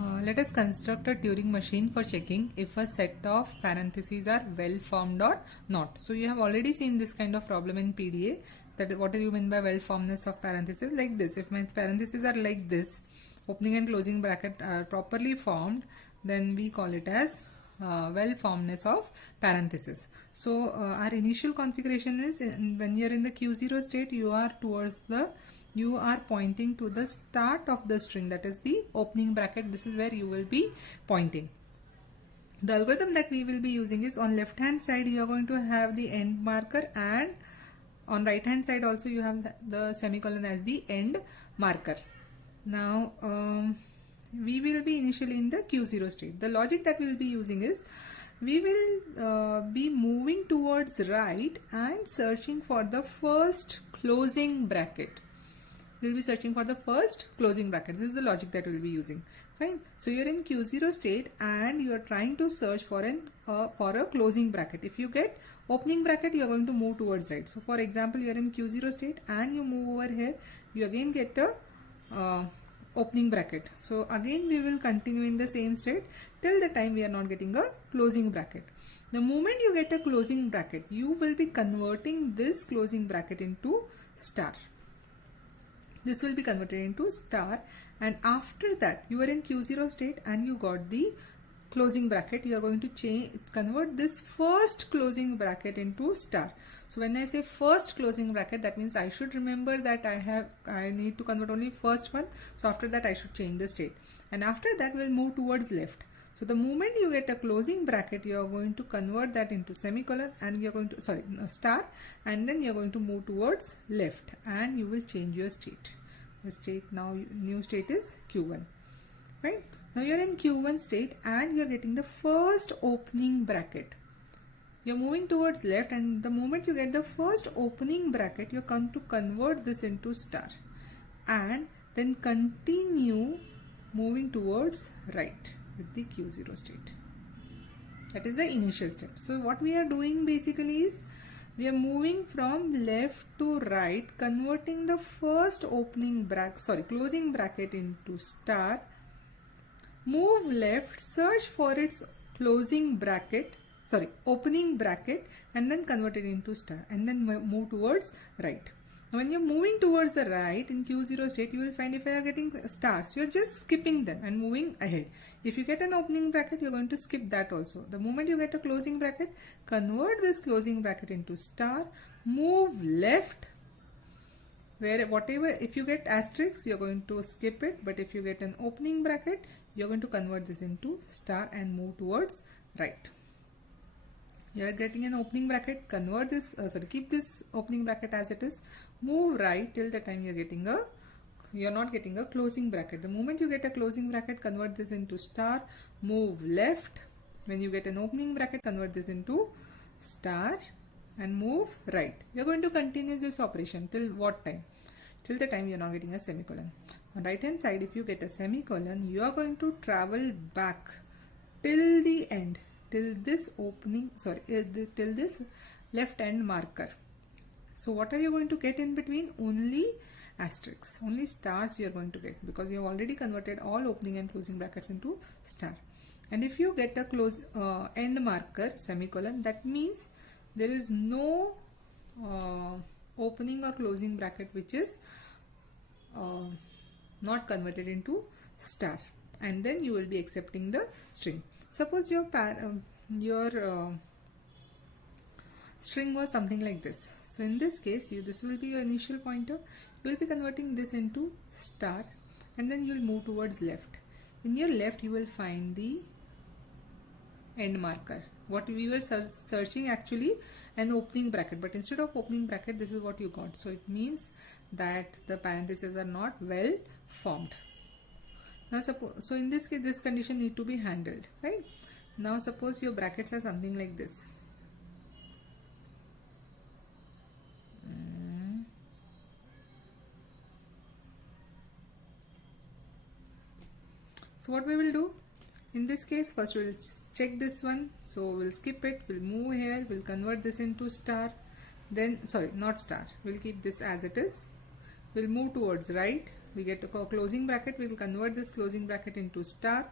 Let us construct a Turing machine for checking if a set of parentheses are well formed or not. So you have already seen this kind of problem in PDA. That is, what do you mean by well formedness of parentheses? Like this. If my parentheses are like this, opening and closing bracket are properly formed, then we call it as well formedness of parentheses. So our initial configuration is when you are in the Q0 state, you are pointing to the start of the string, that is the opening bracket. This is where you will be pointing. The algorithm that we will be using is, on left hand side you are going to have the end marker, and on right hand side also you have the semicolon as the end marker. Now we will be initially in the Q0 state. The logic that we will be using is, we will be moving towards right and searching for the first closing bracket. We will be searching for the first closing bracket. This is the logic that we will be using. Fine. So you are in Q0 state and you are trying to search for a closing bracket. If you get opening bracket, you are going to move towards right. So for example, you are in Q0 state and you move over here, you again get a opening bracket. So again we will continue in the same state till the time we are not getting a closing bracket. The moment you get a closing bracket, you will be converting this closing bracket into star. This will be converted into star, and after that you are in Q0 state and you got the closing bracket. You are going to convert this first closing bracket into star. So when I say first closing bracket, that means I should remember that I need to convert only first one. So after that I should change the state, and after that we'll move towards left. So the moment you get a closing bracket, you are going to convert that into semicolon, and you are going to star, and then you are going to move towards left and you will change your state. The state now, new state is Q1. Right? Now you are in Q1 state and you are getting the first opening bracket. You are moving towards left, and the moment you get the first opening bracket, you are going to convert this into star and then continue moving towards right with the Q0 state. That is the initial step. So what we are doing basically is, we are moving from left to right, converting the first closing bracket into star, move left, search for its opening bracket, and then convert it into star, and then move towards right. Now when you are moving towards the right in Q0 state, you will find if you are getting stars, you are just skipping them and moving ahead. If you get an opening bracket, you are going to skip that also. The moment you get a closing bracket, convert this closing bracket into star, move left, if you get asterisk, you are going to skip it, but if you get an opening bracket, you are going to convert this into star and move towards right. You are getting an opening bracket, keep this opening bracket as it is, move right till the time you are not getting a closing bracket. The moment you get a closing bracket, convert this into star, move left. When you get an opening bracket, convert this into star and move right. You are going to continue this operation till what time? Till the time you are not getting a semicolon. On right hand side, if you get a semicolon, you are going to travel back till the end, till this left end marker. So what are you going to get in between? Only asterisks, only stars you are going to get, because you have already converted all opening and closing brackets into star. And if you get a end marker semicolon, that means there is no opening or closing bracket which is not converted into star, and then you will be accepting the string. Suppose your string was something like this. So in this case, this will be your initial pointer. You will be converting this into star, and then you will move towards left. In your left, you will find the end marker. What we were searching actually an opening bracket, but instead of opening bracket, this is what you got. So it means that the parentheses are not well formed. Now so in this case, this condition need to be handled, right? Now suppose your brackets are something like this. So what we will do in this case, first we will check this one. So we'll skip it, we'll move here, we'll convert this into star, then not star, we'll keep this as it is. We'll move towards right, we get a closing bracket, we will convert this closing bracket into star.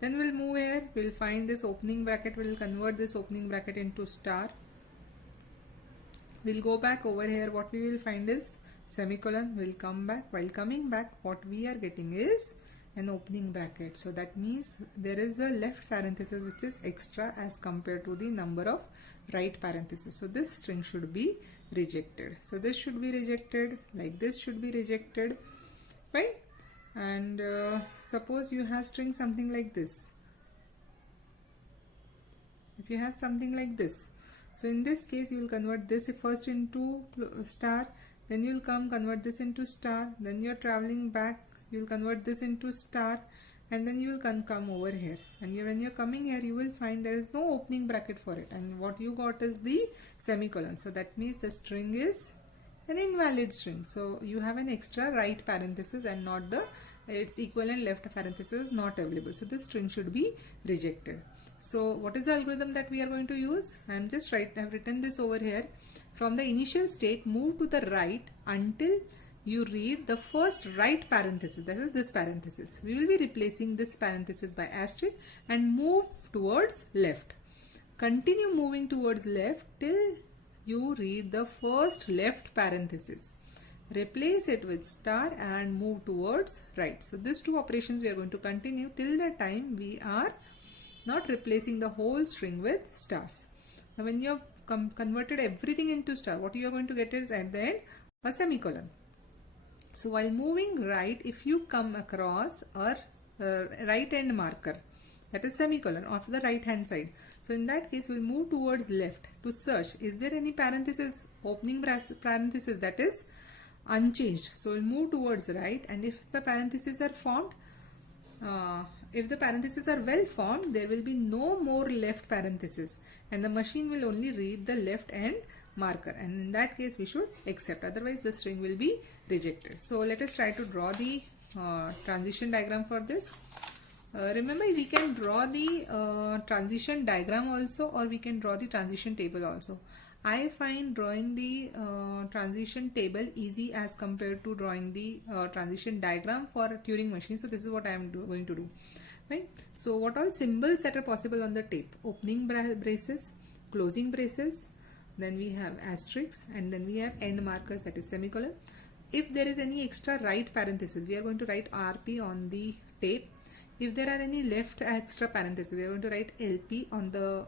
Then we'll move here, we'll find this opening bracket, we'll convert this opening bracket into star. We'll go back over here, what we will find is semicolon. We'll come back. While coming back, what we are getting is an opening bracket. So that means there is a left parenthesis which is extra as compared to the number of right parentheses. So this string should be rejected. So this should be rejected, like this should be rejected, right? And suppose you have string something like this. If you have something like this, so in this case you will convert this first into star, then you will convert this into star, then you are traveling back, you will convert this into star, and then you will come over here, and when you are coming here you will find there is no opening bracket for it, and what you got is the semicolon. So that means the string is an invalid string. So you have an extra right parenthesis and not the its equivalent left parenthesis is not available. So this string should be rejected. So what is the algorithm that we are going to use? I am just I've written this over here. From the initial state, move to the right until you read the first right parenthesis, that is this parenthesis. We will be replacing this parenthesis by asterisk and move towards left. Continue moving towards left till you read the first left parenthesis. Replace it with star and move towards right. So these two operations we are going to continue till the time we are not replacing the whole string with stars. Now when you have converted everything into star, what you are going to get is at the end a semicolon. So while moving right, if you come across a right end marker, that is semicolon of the right hand side, so in that case we will move towards left to search is there any parenthesis, opening parenthesis that is unchanged. So we'll move towards right, and if the parentheses are formed, if the parentheses are well formed, there will be no more left parenthesis and the machine will only read the left end marker, and in that case we should accept, otherwise the string will be rejected. So let us try to draw the transition diagram for this. Remember, we can draw the transition diagram also, or we can draw the transition table also. I find drawing the transition table easy as compared to drawing the transition diagram for a Turing machine. So this is what I am going to do. Right? So what all symbols that are possible on the tape? Opening braces, closing braces, then we have asterisks, and then we have end markers, that is semicolon. If there is any extra right parenthesis, we are going to write RP on the tape. If there are any left extra parenthesis, we are going to write LP on the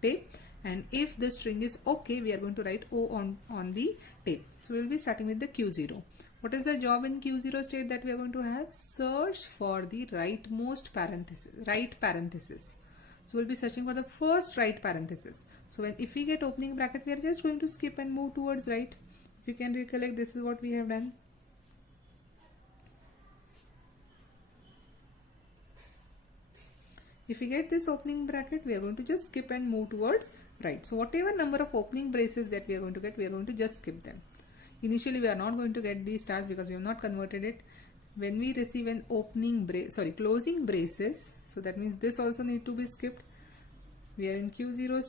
tape. And if the string is okay, we are going to write O on the tape. So we will be starting with the Q0. What is the job in Q0 state that we are going to have? Search for the rightmost parenthesis. So we'll be searching for the first right parenthesis. So if we get opening bracket, we are just going to skip and move towards right. If you can recollect, this is what we have done. If we get this opening bracket, we are going to just skip and move towards right. So whatever number of opening braces that we are going to get, we are going to just skip them. Initially, we are not going to get these stars because we have not converted it. When we receive an closing braces, so that means this also need to be skipped. We are in Q0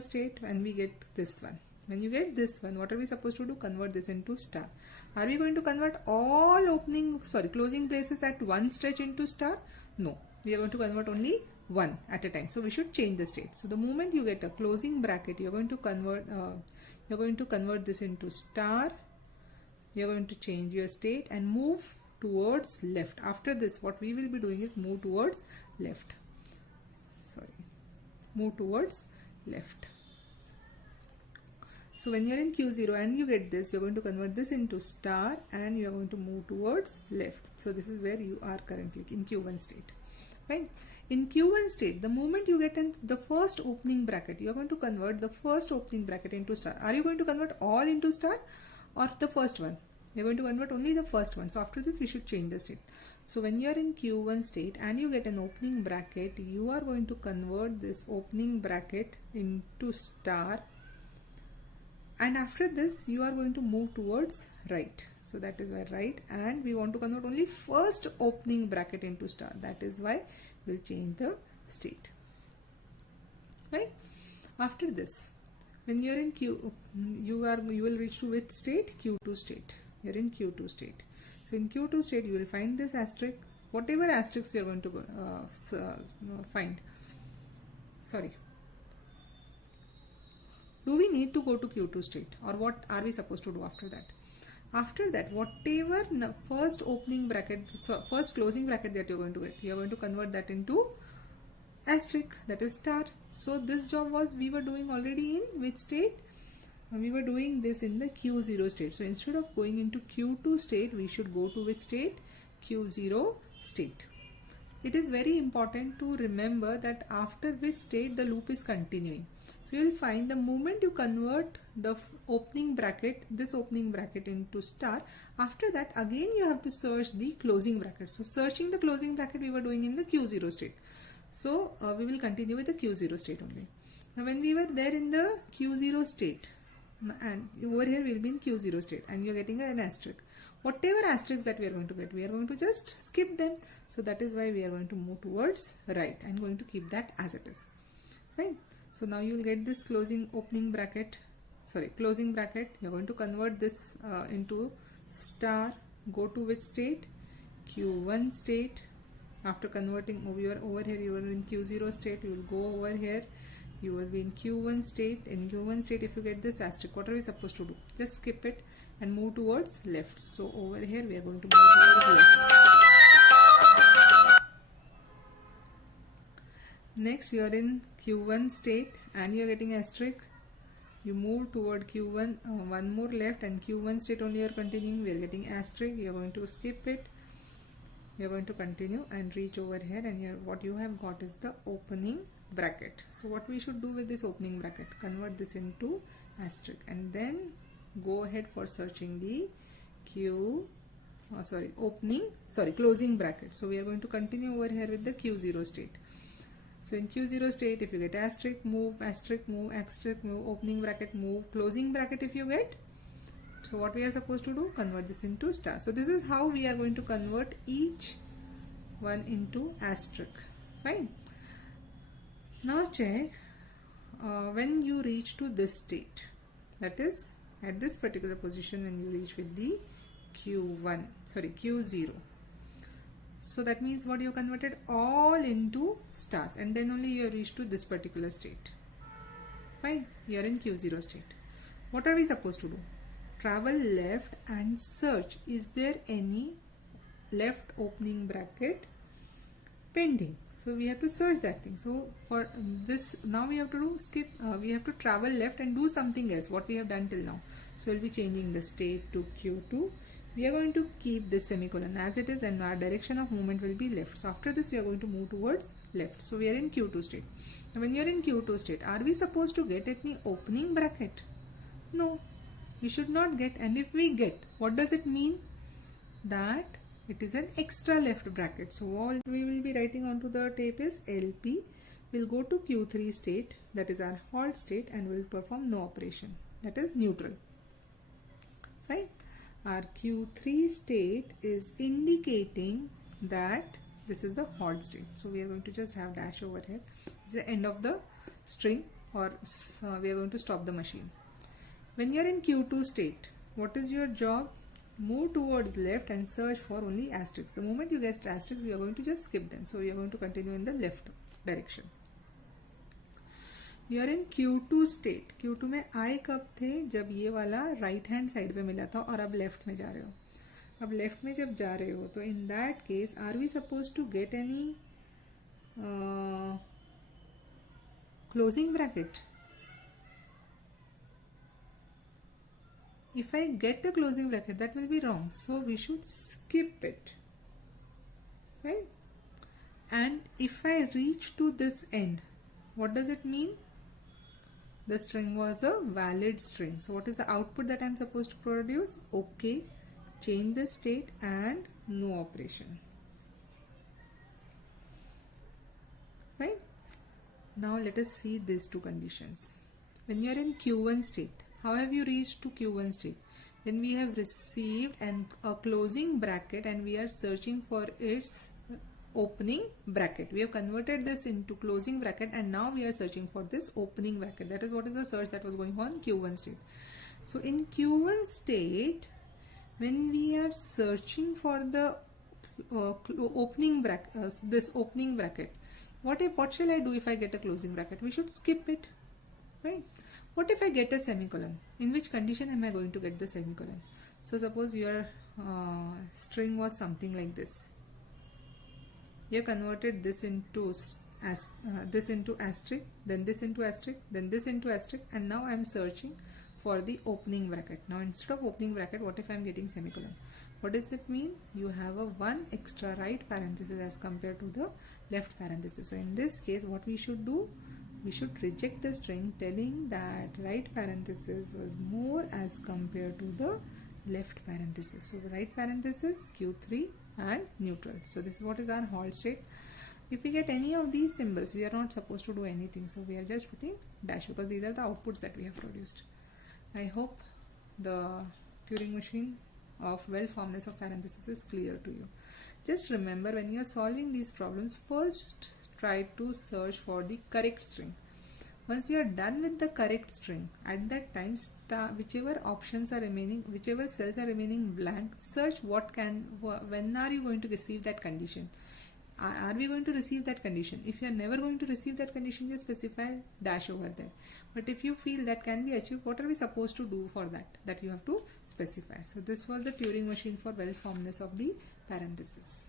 state, and we get this one. When you get this one, what are we supposed to do? Convert this into star. Are we going to convert all closing braces at one stretch into star? No. We are going to convert only one at a time. So we should change the state. So the moment you get a closing bracket, you are going to convert this into star. You are going to change your state and move towards left. After this, what we will be doing is move towards left. Move towards left. So when you are in Q0 and you get this, you are going to convert this into star and you are going to move towards left. So this is where you are currently in Q1 state. Right? In Q1 state, the moment you get in the first opening bracket, you are going to convert the first opening bracket into star. Are you going to convert all into star or the first one? We are going to convert only the first one. So after this, we should change the state. So when you are in Q1 state and you get an opening bracket, you are going to convert this opening bracket into star. And after this, you are going to move towards right. So that is why right, and we want to convert only first opening bracket into star. That is why we'll change the state. Right? After this, when you are in Q, you will reach to which state? Q2 state. You are in Q2 state. So in Q2 state you will find this asterisk, whatever asterisk you are going to find. Sorry. Do we need to go to Q2 state, or what are we supposed to do after that? After that, whatever first opening bracket, so first closing bracket that you're going to get, you're going to convert that into asterisk, that is star. So this job was we were doing already in which state? We were doing this in the Q0 state. So instead of going into Q2 state, we should go to which state? Q0 state. It is very important to remember that after which state the loop is continuing. So you will find the moment you convert the opening bracket, this opening bracket into star, after that again you have to search the closing bracket. So searching the closing bracket we were doing in the Q0 state. So we will continue with the Q0 state only. Now when we were there in the Q0 state, and over here we will be in Q0 state, and you are getting an asterisk. Whatever asterisks that we are going to get, we are going to just skip them. So that is why we are going to move towards right and going to keep that as it is. Fine. So now you will get this closing bracket. You are going to convert this into star. Go to which state? Q1 state. After converting over here, you are in Q0 state. You will go over here. You will be in Q1 state. In Q1 state, if you get this asterisk, what are we supposed to do? Just skip it and move towards left. So over here we are going to move towards left. Next you are in Q1 state and you are getting asterisk. You move toward Q1, one more left, and Q1 state only you are continuing. We are getting asterisk. You are going to skip it. You are going to continue and reach over here, and what you have got is the opening bracket. So what we should do with this opening bracket? Convert this into asterisk and then go ahead for searching the closing bracket. So we are going to continue over here with the Q0 state. So in Q0 state, if you get asterisk, move, asterisk, move, asterisk, move, opening bracket, move, closing bracket if you get. So what we are supposed to do? Convert this into star. So this is how we are going to convert each one into asterisk. Fine. Now check when you reach to this state, that is at this particular position when you reach with the Q0. So that means what you have converted all into stars, and then only you have reached to this particular state. Fine, you are in Q0 state. What are we supposed to do? Travel left and search. Is there any left opening bracket pending? So we have to search that thing. So for this, now we have to do skip. We have to travel left and do something else. What we have done till now. So we'll be changing the state to Q2. We are going to keep this semicolon as it is, and our direction of movement will be left. So after this we are going to move towards left. So we are in Q2 state. Now when you are in Q2 state, are we supposed to get any opening bracket? No, we should not get. And if we get, what does it mean? That it is an extra left bracket. So all we will be writing onto the tape is LP. We'll go to Q3 state, that is our halt state, and will perform no operation, that is neutral. Fine. Our Q3 state is indicating that this is the halt state. So we are going to just have dash over here. It's the end of the string, or we are going to stop the machine. When you are in Q2 state, what is your job? Move towards left and search for only asterisks. The moment you get asterisks, you are going to just skip them. So you are going to continue in the left direction. You are in Q2 state. Q2 में I कब थे? जब ये वाला right hand side पे मिला था और अब left में जा रहे हो. अब left में जब जा रहे हो तो in that case, are we supposed to get any closing bracket? If I get the closing bracket, that will be wrong. So we should skip it. Right? And if I reach to this end, what does it mean? The string was a valid string. So what is the output that I am supposed to produce? Okay. Change the state and no operation. Right? Now let us see these two conditions. When you are in Q1 state, how have you reached to Q1 state? When we have received a closing bracket and we are searching for its opening bracket. We have converted this into closing bracket and now we are searching for this opening bracket. That is what is the search that was going on in Q1 state. So in Q1 state, when we are searching for the opening bracket, this opening bracket, what shall I do if I get a closing bracket? We should skip it, right? What if I get a semicolon? In which condition am I going to get the semicolon? So suppose your string was something like this. You converted this into asterisk, then this into asterisk, then this into asterisk, and now I am searching for the opening bracket. Now instead of opening bracket, what if I am getting semicolon? What does it mean? You have a one extra right parenthesis as compared to the left parenthesis. So in this case, what we should do? We should reject the string telling that right parenthesis was more as compared to the left parenthesis. So right parenthesis, Q3 and neutral. So this is what is our halt state. If we get any of these symbols, we are not supposed to do anything. So we are just putting dash because these are the outputs that we have produced. I hope the Turing machine of well-formedness of parentheses is clear to you. Just remember, when you are solving these problems, first try to search for the correct string. Once you are done with the correct string, at that time whichever options are remaining, whichever cells are remaining blank, search when are you going to receive that condition. Are we going to receive that condition? If you are never going to receive that condition, just specify dash over there. But if you feel that can be achieved, what are we supposed to do for that? That you have to specify. So this was the Turing machine for well-formedness of the parentheses.